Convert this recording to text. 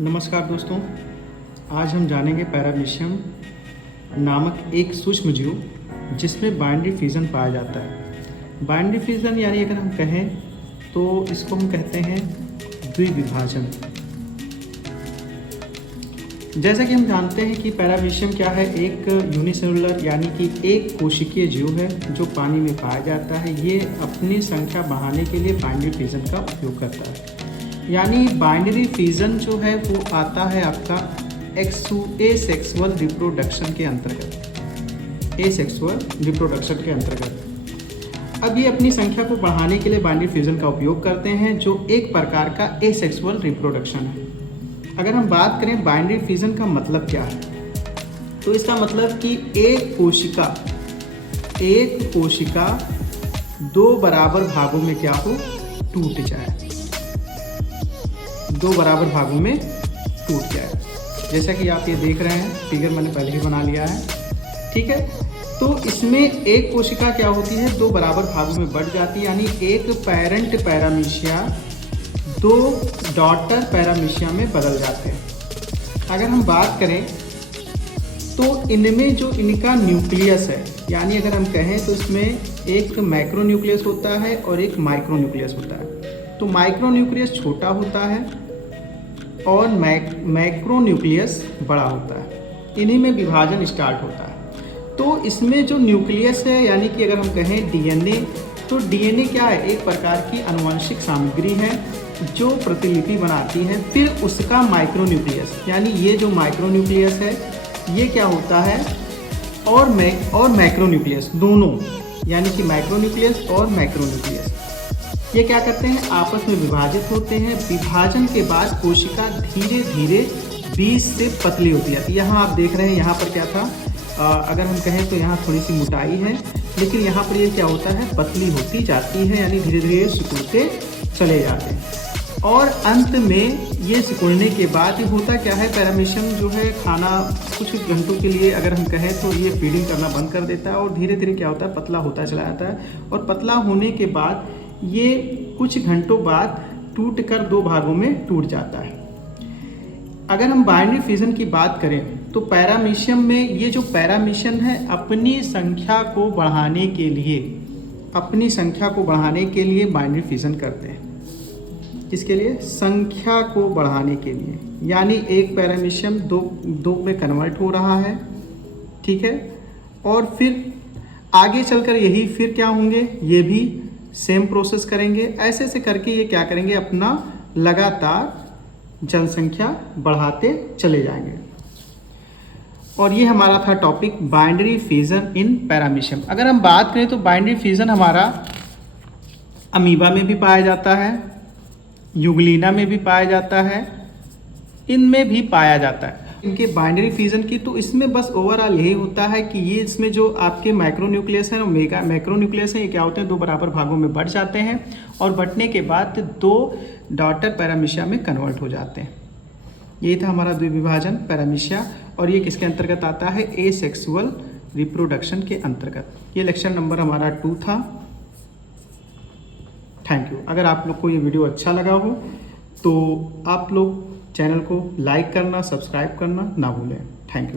नमस्कार दोस्तों, आज हम जानेंगे पैरामीशियम नामक एक सूक्ष्म जीव जिसमें बाइनरी फ्यूजन पाया जाता है। बाइनरी फ्यूजन यानी अगर हम कहें तो इसको हम कहते हैं द्विविभाजन। जैसा कि हम जानते हैं कि पैरामीशियम क्या है, एक यूनिसेलुलर यानी कि एक कोशिकीय जीव है जो पानी में पाया जाता है। ये अपनी संख्या बढ़ाने के लिए बाइनरी फ्यूजन का उपयोग करता है। यानी बाइनरी फ्यूजन जो है वो आता है आपका एसेक्सुअल रिप्रोडक्शन के अंतर्गत। एसेक्सुअल रिप्रोडक्शन के अंतर्गत अब ये अपनी संख्या को बढ़ाने के लिए बाइनरी फ्यूजन का उपयोग करते हैं, जो एक प्रकार का एसेक्सुअल रिप्रोडक्शन है। अगर हम बात करें बाइनरी फ्यूजन का मतलब क्या है, तो इसका मतलब कि एक कोशिका दो बराबर भागों में क्या हो, टूट जाए। दो बराबर भागों में टूट जाए। जैसा कि आप ये देख रहे हैं, फिगर मैंने पहले ही बना लिया है, ठीक है। तो इसमें एक कोशिका क्या होती है, दो बराबर भागों में बढ़ जाती है। यानी एक पेरेंट पैरामीशिया दो डॉटर पैरामीशिया में बदल जाते हैं। अगर हम बात करें तो इनमें जो इनका न्यूक्लियस है, यानी अगर हम कहें तो इसमें एक मैक्रो न्यूक्लियस होता है और एक माइक्रो न्यूक्लियस होता है। तो माइक्रो न्यूक्लियस छोटा होता है और मैक्रो न्यूक्लियस बड़ा होता है। इन्हीं में विभाजन स्टार्ट होता है। तो इसमें जो न्यूक्लियस है, यानी कि अगर हम कहें डीएनए, तो डीएनए क्या है, एक प्रकार की आनुवंशिक सामग्री है जो प्रतिलिपि बनाती है। फिर उसका माइक्रो न्यूक्लियस, यानी ये जो माइक्रो न्यूक्लियस है ये क्या होता है, और मैक्रो न्यूक्लियस दोनों, यानी कि माइक्रो न्यूक्लियस और मैक्रो न्यूक्लियस ये क्या करते हैं, आपस में विभाजित होते हैं। विभाजन के बाद कोशिका धीरे धीरे बीज से पतली होती जाती है। यहाँ आप देख रहे हैं, यहाँ पर क्या था, अगर हम कहें तो यहाँ थोड़ी सी मोटाई है, लेकिन यहाँ पर ये क्या होता है, पतली होती जाती है। यानी धीरे धीरे सिकुड़ते चले जाते हैं। और अंत में ये सिकुड़ने के बाद ये होता क्या है, पैरामीशियम जो है खाना कुछ घंटों के लिए अगर हम कहें तो ये फीडिंग करना बंद कर देता है और धीरे धीरे क्या होता है, पतला होता चला जाता है। और पतला होने के बाद ये कुछ घंटों बाद टूट कर दो भागों में टूट जाता है। अगर हम बाइनरी फ्यूजन की बात करें तो पैरामीशियम में ये जो पैरामीशियम है अपनी संख्या को बढ़ाने के लिए बाइनरी फ्यूजन करते हैं। किसके लिए, संख्या को बढ़ाने के लिए। यानी एक पैरामीशियम दो में कन्वर्ट हो रहा है, ठीक है। और फिर आगे चलकर यही फिर क्या होंगे, ये भी सेम प्रोसेस करेंगे। ऐसे ऐसे करके ये क्या करेंगे, अपना लगातार जनसंख्या बढ़ाते चले जाएंगे। और ये हमारा था टॉपिक बाइनरी फ्यूजन इन पैरामीशियम। अगर हम बात करें तो बाइनरी फ्यूजन हमारा अमीबा में भी पाया जाता है, यूग्लिना में भी पाया जाता है, इनमें भी पाया जाता है। इनके बाइनरी फ्यूजन की तो इसमें बस ओवरऑल यही होता है कि ये इसमें जो आपके माइक्रो न्यूक्लियस है, मैक्रो न्यूक्लियस है, ये क्या होते हैं, दो बराबर भागों में बढ़ जाते हैं और बढ़ने के बाद दो डॉटर पैरामीशिया में कन्वर्ट हो जाते हैं। ये था हमारा द्विविभाजन पैरामीशिया, और ये किसके अंतर्गत आता है, एसेक्सुअल रिप्रोडक्शन के अंतर्गत। ये लेक्चर नंबर हमारा 2 था। Thank you. अगर आप लोग को ये वीडियो अच्छा लगा हो तो आप लोग चैनल को लाइक करना, सब्सक्राइब करना ना भूलें। Thank you.